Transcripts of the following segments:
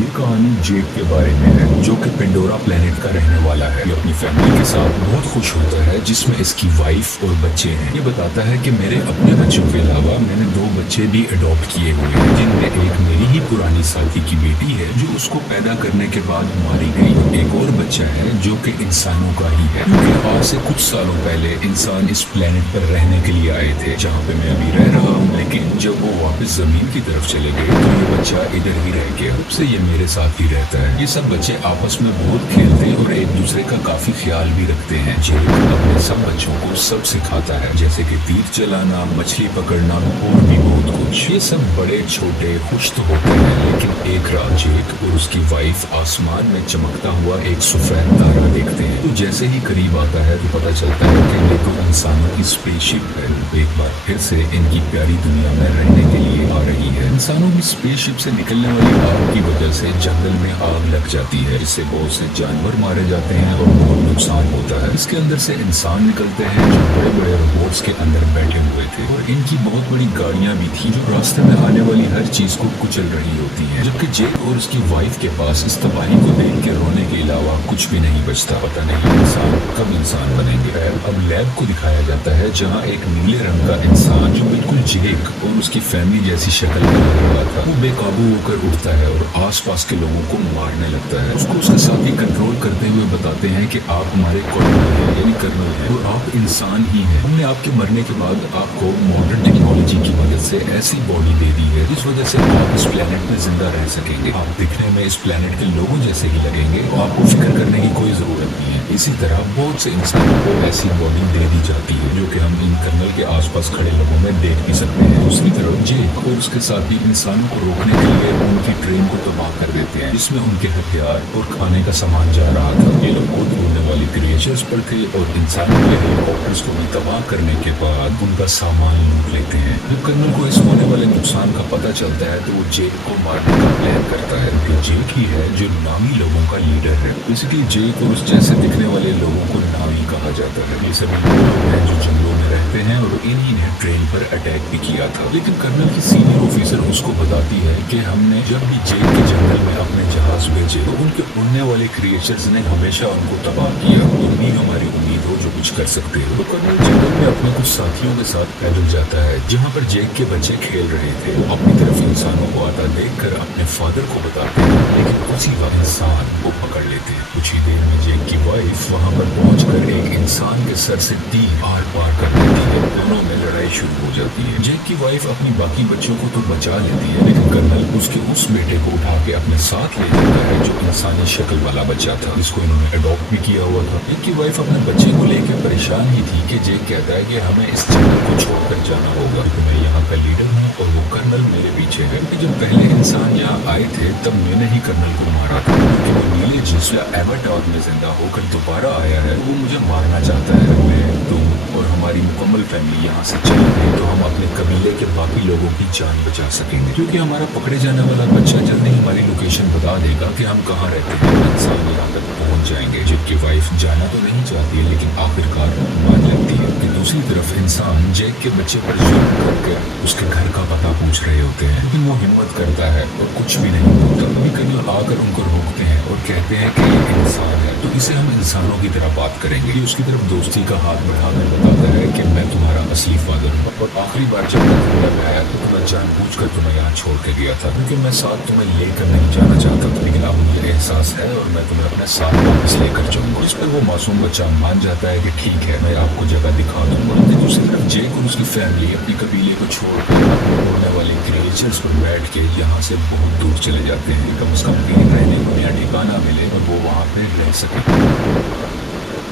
ये कहानी जेक के बारे में है, जो कि पेंडोरा प्लेनेट का रहने वाला है। ये अपनी फैमिली के साथ बहुत खुश होता है, जिसमें इसकी वाइफ और बच्चे हैं। ये बताता है कि मेरे अपने बच्चों के अलावा मैंने 2 बच्चे भी अडॉप्ट किए हुए हैं, जिनमें एक मेरी ही पुरानी साथी की बेटी है, जो उसको पैदा करने के बाद मारी गई। एक और बच्चा है जो कि इंसानों का ही है, क्योंकि आज से कुछ सालों पहले इंसान इस प्लेनेट पर रहने के लिए आए थे, जहाँ पे मैं अभी रह रहा हूँ। लेकिन जब वो वापस जमीन की तरफ चले गए तो ये बच्चा इधर ही रह गया। तब से ये मेरे साथ ही रहता है। ये सब बच्चे आपस में बहुत खेलते और एक दूसरे का काफी ख्याल भी रखते हैं। जेक अपने सब बच्चों को सब सिखाता है, जैसे कि तीर चलाना, मछली पकड़ना और भी बहुत कुछ। ये सब बड़े छोटे खुश तो होते हैं, लेकिन एक रात जेक और उसकी वाइफ आसमान में चमकता हुआ एक सफेद तारा देखते हैं। तो जैसे ही करीब आता है तो पता चलता है कि ये तो इंसानों की स्पेसशिप है, एक बार फिर से इनकी प्यारी दुनिया में रहने के लिए आ रही है। इंसानों की स्पेसशिप से निकलने वाली आग की वजह से जंगल में आग लग जाती है, इससे बहुत से जानवर मारे जाते हैं और बहुत नुकसान होता है। इसके अंदर से इंसान निकलते हैं जो बड़े बड़े रोबोट्स के अंदर बैठे हुए थे, और इनकी बहुत बड़ी गाड़ियां भी थी जो रास्ते में आने वाली हर चीज को कुचल रही होती है। जबकि जेक और उसकी वाइफ के पास इस तबाही को देख के रोने के अलावा कुछ भी नहीं बचता। पता नहीं इंसान कब इंसान बनेंगे। अब लैब को दिखाया जाता है, जहाँ एक नीले रंग का इंसान जो बिल्कुल जेक और उसकी फैमिली जैसी शक्ल का लग रहा था, वो बेकाबू होकर उठता है और आसपास के लोगों को मारने लगता है। उसको उसके साथी कंट्रोल करते हुए बताते हैं कि आप हमारे कर्नल हैं, यानी कर्नल हैं, और आप इंसान ही हैं। हमने आपके मरने के बाद आपको मॉडर्न टेक्नोलॉजी की मदद से ऐसी बॉडी दे दी है जिस वजह से आप इस प्लेनेट में जिंदा रह सकेंगे। आप दिखने में इस प्लेनेट के लोगों जैसे ही लगेंगे, और आपको फिक्र करने की कोई जरूरत नहीं है। इसी तरह बहुत से इंसानों को ऐसी बॉडी दे दी जाती है, जो कि हम इन कर्नल के आसपास खड़े लोगों में देख भी सकते हैं। दूसरी तरफ जेक और उसके साथी इंसानों को रोकने के लिए उनकी ट्रेन को तबाह कर देते हैं, जिसमें उनके हथियार और खाने का सामान जा रहा था। ये लोग कूद उड़ने वाली क्रिएचर्स पर थे और इंसानों के हेलीकॉप्टर्स को भी तबाह करने के बाद उनका सामान लूट लेते हैं। जब कर्नल को इस होने वाले नुकसान का पता चलता है तो वो जेक को मारने का प्लान करता है, क्योंकि जेक ही है जो नामी लोगों का लीडर है। बेसिकली जेक और उस जैसे दिखने वाले लोगों को नामी कहा जाता है। ये सभी लोग हैं जो जंगलों में रहते हैं, और इन्हीं ने ट्रेन पर अटैक भी किया था। लेकिन कर्नल की सीनियर ऑफिसर उसको बताती है कि हमने जब भी जेक के जंगल में अपने जहाज भेजे तो उनके उड़ने वाले क्रिएचर्स ने हमेशा उनको तबाह किया। तुम भी हमारी उम्मीद हो जो कुछ कर सकते हो। तो कर्नल जंगल में अपने कुछ साथियों के साथ पैदल जाता है, जहाँ पर जेक के बच्चे खेल रहे थे। वो अपनी तरफ इंसानों को आता देखकर अपने फादर को बताते हैं, लेकिन उसी वक्त इंसान को पकड़ लेते हैं। कुछ ही देर में जेक की वाइफ वहाँ पर पहुंचकर एक इंसान के सर से तीर आर पार कर देती है। दोनों में लड़ाई शुरू हो जाती है। जेक की वाइफ अपनी बाकी बच्चों को तो बचा लेती है, लेकिन कर्नल उसके उस बेटे को उठा के अपने साथ ले जाता है, जो इंसानी शक्ल वाला बच्चा था, जिसको इन्होंने अडॉप्ट भी किया हुआ था। जेक की वाइफ अपने बच्चे को लेकर परेशान ही थी कि जेक कहता है कि हमें इस जंगल को छोड़कर जाना होगा, क्योंकि मैं यहाँ का लीडर हूँ और वो कर्नल मेरे पीछे है। क्योंकि जब पहले इंसान यहाँ आए थे तब मैंने ही कर्नल को मारा था, क्योंकि वो नीले जिस्म एवाटार में जिंदा होकर दोबारा आया है। वो मुझे मारना चाहता है। मैं, तुम और हमारी मुकम्मल फैमिली यहाँ से चली गई तो हम अपने कबीले के बाकी लोगों की जान बचा सकेंगे, क्योंकि हमारा पकड़े जाने वाला बच्चा जल्दी हमारी लोकेशन बता देगा कि हम कहाँ रहते हैं और इंसान यहाँ तक पहुँच जाएंगे। जिनकी वाइफ जाना तो नहीं चाहती है, लेकिन आखिरकार मान लेती है। कि दूसरी तरफ इंसान जेक के बच्चे पर जुल्म करके उसके घर का पता पूछ रहे होते हैं, लेकिन वो हिम्मत करता है और कुछ भी नहीं बोलता। कभी कर्नल आकर उनको रोकते हैं और कहते हैं कि ये इंसान है, तो इसे हम इंसानों की तरह बात करेंगे। ये उसकी तरफ दोस्ती का हाथ बढ़ाकर बताता है कि मैं तुम्हारा असली फादर हूँ, और आखिरी बार जब मैं दुनिया में आया तो तुम्हें जानबूझकर तुम्हें यहाँ छोड़ के गया था, क्योंकि मैं साथ तुम्हें लेकर नहीं जाना चाहता था। लेकिन अब मुझे एहसास है और मैं तुम्हें अपने साथ वापस लेकर जाऊंगा। इस पर वो मासूम बच्चा मान जाता है कि ठीक है, मैं आपको जगह दिखा दूंगा। दूसरी तरफ जेक और उसकी फैमिली अपनी कबीले को छोड़कर अपने उड़ने वाले क्रिएचर्स पर बैठ के यहाँ से बहुत दूर चले जाते हैं, कम से कम कहीं रहने को नया ठिकाना मिले और वो वहाँ पे रह सके।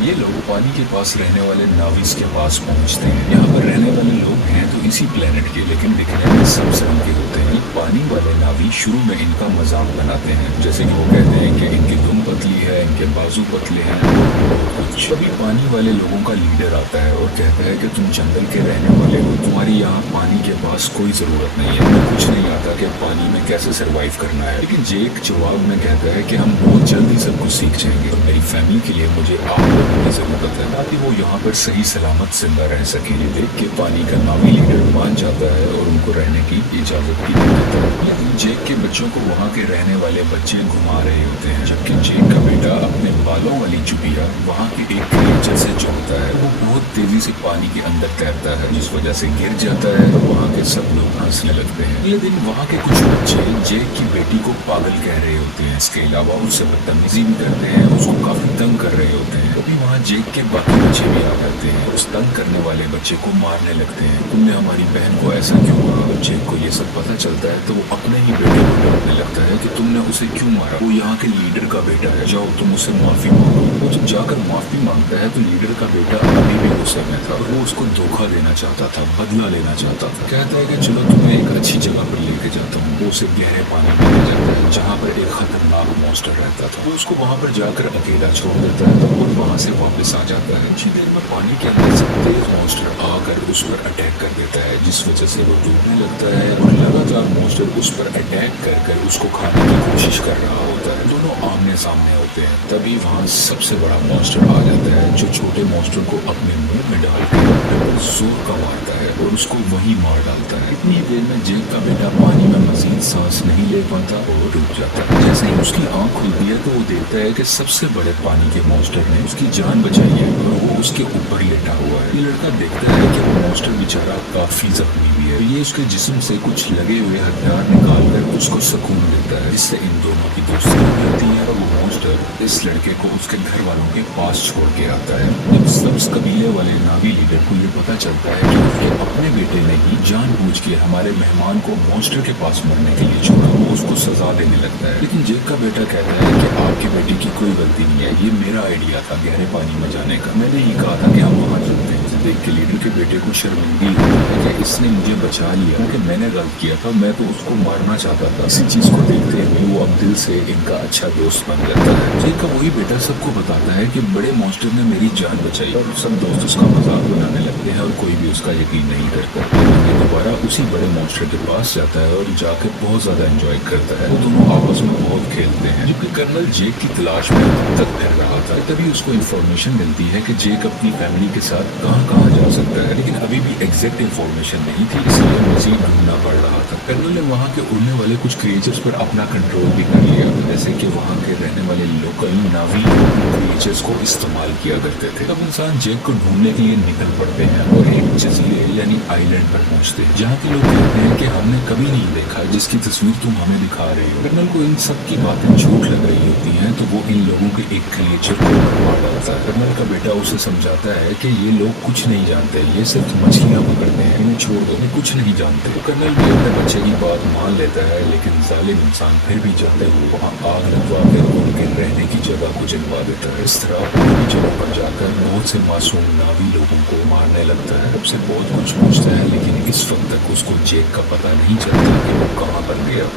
ये लोग पानी के पास रहने वाले नाविस के पास पहुंचते हैं। यहाँ पर रहने वाले लोग हैं तो इसी प्लेनेट के, लेकिन दिखने में सब रंग के होते हैं। पानी वाले नावी शुरू में इनका मजाक बनाते हैं, जैसे कि वो कहते हैं कि इनकी दुम पतली है, इनके बाजू पतले हैं और बहुत कुछ। कभी पानी वाले लोगों का लीडर आता है और कहता है कि तुम जंगल के रहने वाले हो, तुम्हारी यहाँ पानी के पास कोई जरूरत नहीं है, हमें कुछ नहीं आता कि पानी में कैसे सरवाइव करना है। लेकिन जेक जवाब में कहता है कि हम बहुत जल्दी सब कुछ सीख जाएंगे और मेरी फैमिली के लिए मुझे आप होने की जरूरत है ताकि वो यहाँ पर सही सलामत जिंदा रह सके। ये देख के पानी का नावी लीडर मान जाता है और उनको रहने की इजाजत भी दे देता है। लेकिन जेक के बच्चों को वहाँ के रहने वाले बच्चे घुमा रहे होते हैं, जबकि जेक का बेटा अपने बालों वाली चुपिया वहाँ के एक क्रिएचर से जोड़ता है। वो बहुत तेजी से पानी के अंदर तैरता है, जिस वजह से गिर जाता है और वहाँ के सब लोग हंसने लगते हैं। अगले दिन वहाँ के कुछ बच्चे जेक की बेटी को पागल कह रहे होते हैं। इसके अलावा उससे बदतमीजी भी करते हैं, उसको काफी तंग कर रहे होते हैं। तभी वहाँ जेक के बाकी बच्चे भी आ जाते हैं, उस तंग करने वाले बच्चे को मारने लगते हैं। तुमने हमारी बहन को ऐसा क्यों कहा? जेक को ये सब पता चलता है तो वो अपने ही बेटे को डांटने लगता है कि तुमने उसे क्यों मारा, वो यहाँ के लीडर का बेटा है, जाओ तुम उसे माफी मांगो। वो जब जाकर माफी मांगता है तो लीडर का बेटा अभी भी गुस्से में था और वो उसको धोखा देना चाहता था, बदला लेना चाहता था। कहता है कि चलो तुम्हें एक अच्छी जगह पर लेके जाता हूँ। वो उसे गहरे पानी में ले जाता है जहाँ पर एक खतरनाक मॉन्स्टर रहता था। वो उसको वहाँ पर जाकर अकेला छोड़ देता है और वहाँ से वापस आ जाता है। कुछ देर में पानी के अंदर से तेज मॉन्स्टर आकर उस पर अटैक कर देता है, जिस वजह से वो डूबने लगता है और लगातार मॉन्स्टर उस पर अटैक कर उसको खाने की कोशिश कर रहा होता है। दोनों आमने सामने होते हैं। तभी वहाँ सबसे बड़ा मॉन्स्टर आ जाता है, जो छोटे मॉन्स्टर को अपने मुंह में डालकर अपने पर जोर का मारता है और उसको वहीं मार डालता है। इतनी देर में जेक का बेटा पानी में मजीद सांस नहीं ले पाता और डूब जाता है। जैसे ही उसकी आंख खुलती है तो वो देखता है कि सबसे बड़े पानी के मॉन्स्टर ने उसकी जान बचाई है और वो उसके ऊपर लेटा हुआ है। ये लड़का देखता है कि वो मॉन्स्टर बेचारा काफी जख्मी भी है, तो ये उसके जिस्म से कुछ लगे हुए हथियार निकाल कर उसको सुकून देता है, जिससे इन दोनों की दोस्ती हो जाती है। और वो मॉन्स्टर इस लड़के को उसके घर वालों के पास छोड़ के आता है। जब सब्ज कबीले वाले नावी लीडर को ये पता चलता है कि उसके अपने बेटे ने ही जानबूझ के हमारे मेहमान को मॉन्स्टर के पास मरने के लिए छोड़ा, वो उसको सजा देने लगता है। लेकिन जेक का बेटा कहता है कि आपके बेटे की कोई गलती नहीं है, ये मेरा आइडिया था गहरे पानी में जाने का, मैंने ही कहा था कि हम वहाँ चलते हैं। देख के लीडर के बेटे को शर्मिंदगी होती है कि इसने मुझे बचा लिया क्योंकि मैंने गलत किया था, मैं तो उसको मारना चाहता था। इसी चीज को देखते हुए वो अब दिल से इनका अच्छा दोस्त बन जाता है। जेक का वही बेटा सबको बताता है कि बड़े मॉन्स्टर ने मेरी जान बचाई और सब दोस्त उसका मजाक बनाने लगते हैं और कोई भी उसका यकीन नहीं करता। लेकिन ये दोबारा उसी बड़े मॉन्स्टर के पास जाता है और जाकर बहुत ज्यादा एंजॉय करता है। वो दोनों आपस में बहुत खेलते हैं। जबकि कर्नल जेक की तलाश में अब तक फिर रहा था, तभी उसको इन्फॉर्मेशन मिलती है कि जेक अपनी फैमिली के साथ कहाँ जा सकता है, लेकिन अभी भी एग्जैक्ट इन्फॉर्मेशन नहीं थी, इसलिए मजीद ढूंढना पड़ रहा था। कर्नल ने वहाँ के उड़ने वाले कुछ क्रिएचर्स पर अपना कंट्रोल भी कर लिया, जैसे कि वहाँ के रहने वाले लोकल नावी क्रिएचर्स को इस्तेमाल किया करते थे। तब इंसान जेक को ढूंढने के लिए निकल पड़ते हैं और एक जजीरे यानी आइलैंड पर पहुँचते हैं, जहाँ के लोग कहते हैं कि हमने कभी नहीं देखा जिसकी तस्वीर तुम हमें दिखा रही हो। कर्नल को इन सब की बातें झूठ लग रही होती हैं, तो वो इन लोगों के एक क्रिएचर को मार डालता है। कर्नल का बेटा उसे समझाता है कि ये लोग कुछ नहीं जानते, ये सिर्फ मछलियां पकड़ते हैं, इन्हें छोड़ दो, ये कुछ नहीं जानते। तो कर्नल भी अपने बच्चे की बात मान लेता है, लेकिन जालिम इंसान फिर भी जाते हुए वहाँ आग लगवा कर उनके रहने की जगह को जलवा देता है। इस तरह उनकी जगह पर जाकर बहुत से मासूम नावी लोगों को मारने लगता है। सबसे बहुत कुछ पूछता है, लेकिन इस वक्त तक उसको जेक का पता नहीं चलता कि वो कहाँ पर गया।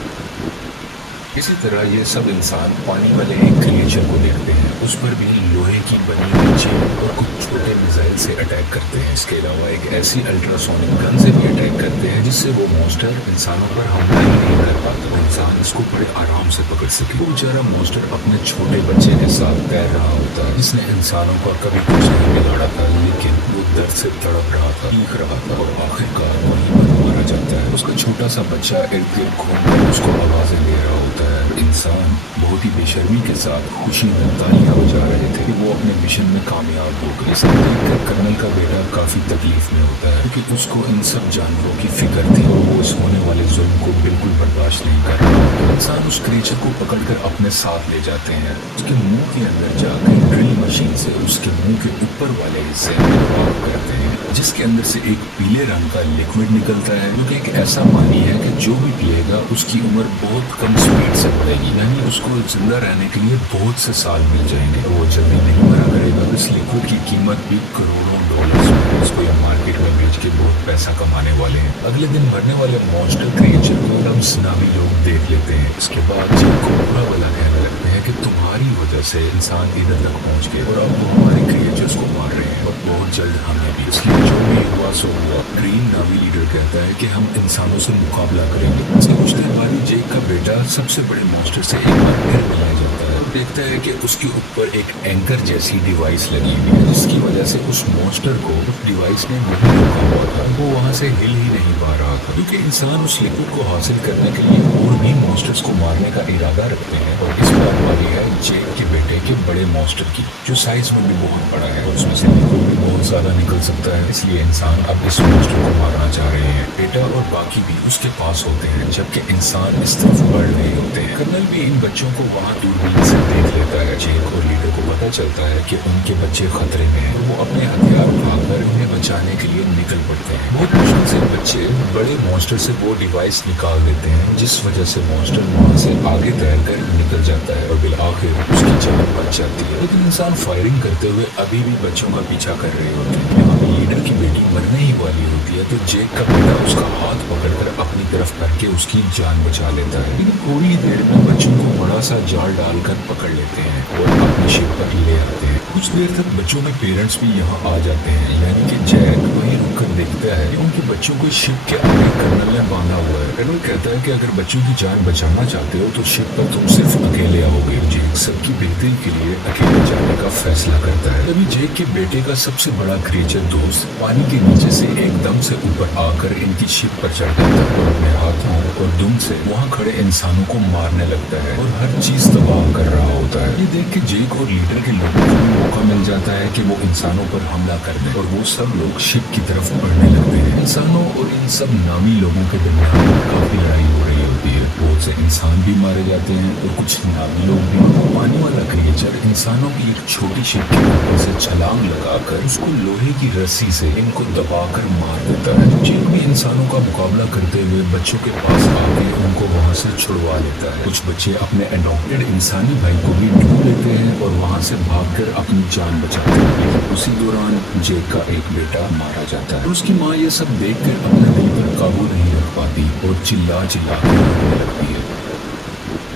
इसी तरह ये सब इंसान पानी वाले एक क्रिएचर को देखते हैं, उस पर भी लोहे की बनी हुई चेन और कुछ छोटे मिसाइल से अटैक करते हैं। इसके अलावा एक ऐसी अल्ट्रासोनिक गन से भी अटैक करते हैं जिससे वो मॉन्स्टर इंसानों पर हमला ही नहीं कर पाता, इंसान इसको बड़े आराम से पकड़ सके। वो बेचारा मॉन्स्टर अपने छोटे बच्चे के साथ तैर रहा होता है, जिसने इंसानों का कभी कुछ नहीं बिगाड़ा था, लेकिन वो दर्द से तड़प रहा था, चीख रहा था और आखिरकार वहीं पर मारा जाता है। उसका छोटा सा बच्चा इर्द गिर्द घूमकर उसको आवाजें दे रहा होता है। इंसान बहुत ही बेशर्मी के साथ खुशी में तालियां बजा रहे थे कि वो अपने मिशन में कामयाब हो गए। सब देखकर कर्नल का बेटा काफी तकलीफ में होता है, क्योंकि उसको इन सब जानवरों की फिक्र थी और वो इस होने वाले जुल्म को बिल्कुल बर्दाश्त नहीं कर रहा होता। इंसान उस क्रिएचर को पकड़कर अपने साथ ले जाते हैं, उसके मुंह के अंदर जाकर ड्रिल मशीन से उसके मुंह के ऊपर वाले हिस्से में वार करते हैं, जिसके अंदर से एक पीले रंग का लिक्विड निकलता है, जो कि एक ऐसा पानी है कि जो भी पिएगा उसकी उम्र बहुत कम स्पीड से बढ़ेगी, यानी उसको जिंदा रहने के लिए बहुत से साल मिल जाएंगे। वो जल्दी नहीं मरा करेगा। इस लिक्विड की कीमत भी करोड़ों डॉलर्स में, इसको ये मार्केट में बेच के बहुत पैसा कमाने वाले हैं। अगले दिन मरने वाले मॉन्स्टर क्रिएचर को तब नावी लोग देख लेते हैं। इसके बाद जेक को बुरा भला कहने लगते हैं कि तुम्हारी वजह से इंसान इधर तक पहुंच गए और अब वो हमारे क्रिएचर्स को मार रहे हैं और बहुत जल्द हमें भी। इसलिए जो भी हुआ सो हुआ। ग्रीन नावी लीडर कहता है कि हम इंसानों से मुकाबला करेंगे। इसके कुछ देर बाद जेक का बेटा सबसे बड़े मॉन्स्टर से एक बार फिर मिलने जाता है। देखता है कि उसके ऊपर एक एंकर जैसी डिवाइस लगी हुई है, जिसकी वजह से उस मॉन्स्टर को उस डिवाइस ने वहीं रोका हुआ था। वो वहां से हिल ही नहीं पा रहा था, क्योंकि इंसान उस लिक्विड को हासिल करने के लिए और भी मॉन्स्टर्स को मारने का इरादा रखते हैं। और इस बार बारी है जेक के बेटे के बड़े मॉन्स्टर की, जो साइज में भी बहुत बड़ा है और उसमें से लिक्विड भी बहुत ज्यादा निकल सकता है। इसलिए इंसान अब इस मॉन्स्टर को मारना चाह रहे हैं। बेटा और बाकी भी उसके पास होते हैं, जबकि इंसान इस तरफ बढ़ रहे होते हैं। कर्नल भी इन बच्चों को वहाँ दूरबीन से देख लेता है। जेक और लीडर को पता चलता है कि उनके बच्चे खतरे में हैं। वो अपने हथियार उठाकर उन्हें बचाने के लिए निकल पड़ते हैं। बहुत मुश्किल से बच्चे बड़े मॉन्स्टर से वो डिवाइस निकाल देते हैं, जिस वजह से मॉन्स्टर वहाँ से आगे तैरकर निकल जाता है और बिल आखिर उसकी जान बच जाती है। लेकिन इंसान फायरिंग करते हुए अभी भी बच्चों का पीछा कर रहे होते हैं। यहाँ पे लीडर की बेटी मरने ही वाली होती है, तो जेक का बेटा उसका हाथ पकड़कर अपनी तरफ करके उसकी जान बचा लेता है। लेकिन थोड़ी ही देर में बच्चों को बड़ा सा जाल डालकर पकड़ लेते हैं और अपनी शिप पर ले आते हैं। कुछ देर तक बच्चों के पेरेंट्स भी यहाँ आ जाते हैं, यानी कि जैक वहीं रुककर देखता है कि उनके बच्चों को शिप के आगे कर्नल ने बांधा हुआ है। कर्नल कहता है कि अगर बच्चों की जान बचाना चाहते हो तो शिप पर तुम सिर्फ अकेले आओगे। जेक सबकी बेहतरी के लिए अकेले जाने का फैसला करता है। तभी जेक के बेटे का सबसे बड़ा क्रिएचर दोस्त पानी के नीचे से एकदम से ऊपर आकर इनकी शिप पर चढ़ जाता है और अपने हाथों और दुम से वहाँ खड़े इंसानों को मारने लगता है और हर चीज तबाह कर रहा होता है। ये देख के जेक और लीडर के लोगों को भी मौका मिल जाता है कि वो इंसानों पर हमला कर दें और वो सब लोग शिप की तरफ बढ़ने लगते हैं। इंसानों और इन सब नामी लोगों के दरमियान काफी लड़ाई हो रही होती है। बहुत से इंसान भी मारे जाते हैं और कुछ नामी लोग भी। पानी वाला क्रिएचर इंसानों की एक छोटी शिप के ऊपर से छलांग लगाकर उसको लोहे की रस्सी से इनको दबाकर मार देता है। जेक भी इंसानों का मुकाबला करते हुए बच्चों के पास आके उनको वहां से छुड़वा लेता है। कुछ बच्चे अपने अडॉप्टेड इंसानी भाई को भी ढूंढ लेते हैं और वहां से भागकर अपनी जान बचाते हैं। लेकिन उसी दौरान जेक का एक बेटा मारा जाता है। उसकी माँ ये सब देखकर अपने दिल पर काबू नहीं रख पाती और चिल्ला चिल्ला कर रोने लगती है।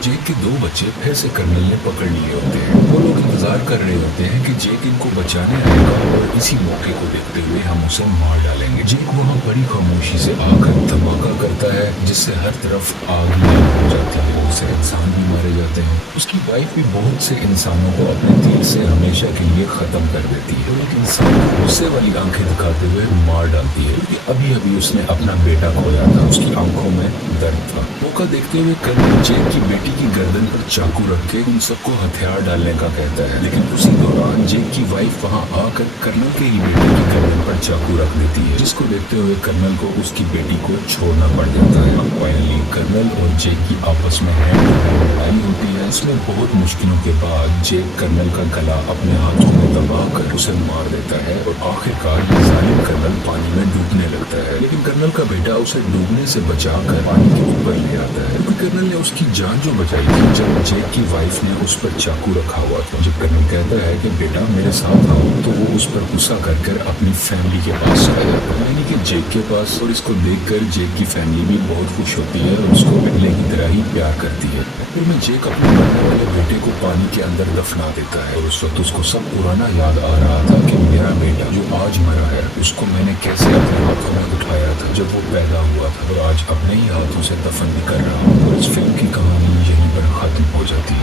जेक के दो बच्चे फिर से कर्नल ने पकड़ लिए होते हैं। वो लोग इंतजार कर रहे होते हैं कि जेक इनको बचाने आएगा और इसी मौके को देखते हुए हम उसे मार डालेंगे। जेक वहाँ बड़ी खामोशी से आकर धमाका करता है, जिससे हर तरफ आग ही आग हो जाती है। बहुत से इंसान भी मारे जाते हैं। उसकी वाइफ भी बहुत से इंसानों को अपने तीर से हमेशा के लिए खत्म कर देती है। एक इंसान को गुस्से वाली आंखें दिखाते हुए मार डालती है, क्योंकि अभी अभी उसने अपना बेटा खोया था। उसकी आंखों में दर्द था। मौका देखते हुए कर्नल जेक की बेटी की गर्दन पर चाकू रख के उन सबको हथियार डालने का कहता है। लेकिन उसी दौरान जेक की वाइफ वहां आकर कर्नल के ही बेटे की गर्दन पर चाकू रख देती है, जिसको देखते हुए कर्नल को उसकी बेटी को छोड़ना पड़ जाता है। फाइनली कर्नल और जेक की आपस में हैंड टू हैंड लड़ाई होती है। इसमें बहुत मुश्किलों के बाद जेक कर्नल का गला अपने हाथों में दबाकर उसे मार देता है और आखिरकार ये जालिम कर्नल पानी में डूबने लगता है। लेकिन कर्नल का बेटा उसे डूबने से बचाकर पानी के ऊपर ले आता है, क्योंकि कर्नल ने उसकी जान जो बचाई थी जब जेक की वाइफ ने उस पर चाकू रखा हुआ था। जब कर्नल कहता है कि बेटा मेरे साथ आओ, तो वो उस पर गुस्सा कर अपनी फैमिली के पास चला जाता है, यानी कि जेक के पास। और इसको देखकर जेक की फैमिली भी बहुत खुश होती है और उसको पहले की तरह ही प्यार करती है। फिर में जेक अपने मरने वाले बेटे को पानी के अंदर दफना देता है और उस वक्त उसको सब पुराना याद आ रहा था कि मेरा बेटा जो आज मरा है उसको मैंने कैसे अपने हाथों में उठाया था जब वो पैदा हुआ था, और आज अपने ही हाथों से दफन भी कर रहा हूँ। और इस फिल्म की कहानी यहीं पर खत्म हो जाती है।